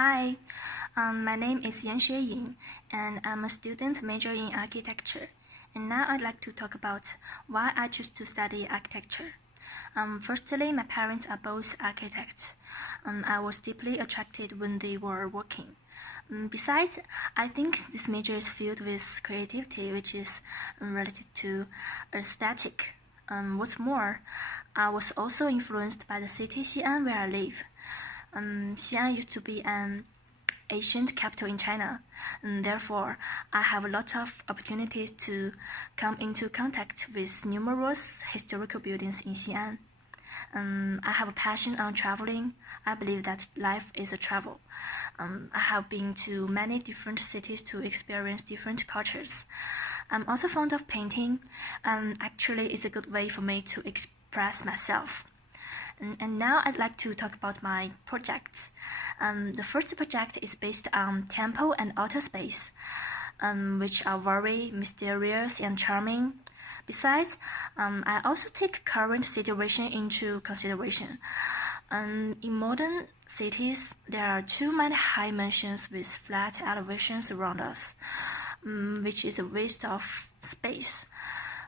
Hi, my name is Yanxue Ying, and I'm a student majoring in architecture. And now I'd like to talk about why I chose to study architecture. Firstly, my parents are both architects. I was deeply attracted when they were working. Besides, I think this major is filled with creativity, which is related to aesthetic. What's more, I was also influenced by the city Xi'an where I live. Xi'an used to be an ancient capital in China, and therefore I have a lot of opportunities to come into contact with numerous historical buildings in Xi'an. I have a passion on traveling. I believe that life is a travel. I have been to many different cities to experience different cultures. I'm also fond of painting, and actually it's a good way for me to express myself. And now I'd like to talk about my projects. The first project is based on temple and outer space, which are very mysterious and charming. Besides, I also take current situation into consideration. In modern cities, there are too many high mansions with flat elevations around us, which is a waste of space.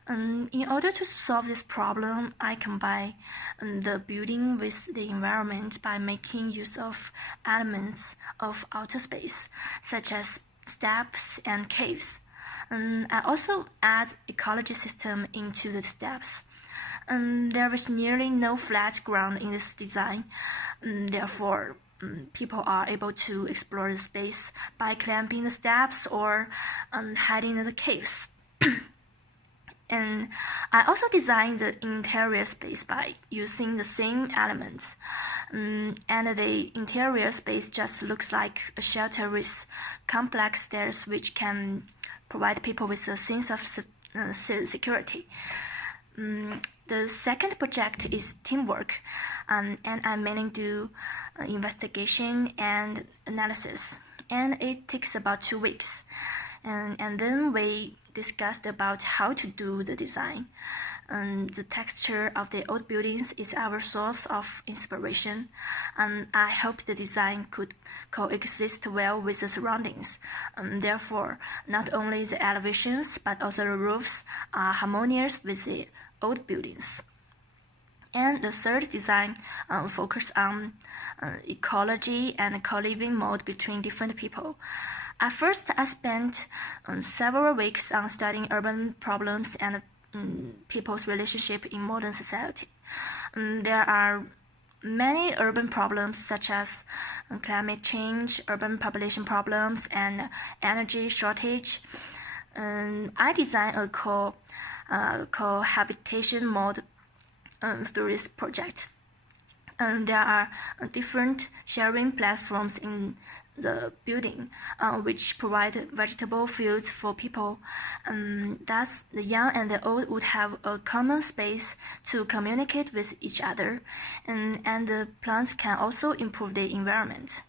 In order to solve this problem, I combine the building with the environment by making use of elements of outer space, such as steps and caves. I also add ecology system into the steps. There is nearly no flat ground in this design. Therefore, people are able to explore the space by climbing the steps or hiding in the caves. And I also designed the interior space by using the same elements. And the interior space just looks like a shelter with complex stairs which can provide people with a sense of security. The second project is teamwork, and I mainly do investigation and analysis. And it takes about 2 weeks. And then we discussed about how to do the design. The texture of the old buildings is our source of inspiration, and I hope the design could coexist well with the surroundings. Therefore, not only the elevations but also the roofs are harmonious with the old buildings. And the third design focuses on ecology and co-living mode between different people. At first, I spent several weeks on studying urban problems and people's relationship in modern society. There are many urban problems such as climate change, urban population problems, and energy shortage. I designed a cohabitation mode through this project. There are different sharing platforms in the building, which provide vegetable fields for people. Thus, the young and the old would have a common space to communicate with each other, and the plants can also improve the environment.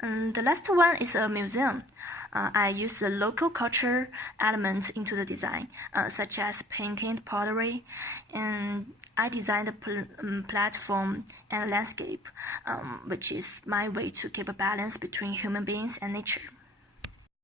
The last one is a museum. I use the local culture elements into the design, such as painted pottery, and I designed the platform and landscape, which is my way to keep a balance between human beings and nature.